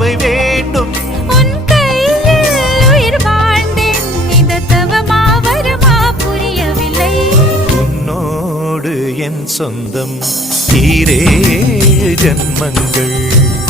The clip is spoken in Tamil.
பார்வை வேண்டும். உன் கையில் உயிர் வாழ்ந்தேன், இந்த தவமா வரமா புரியவில்லை. உன்னோடு என் சொந்தம் ஈரேழு ஜன்மங்கள்.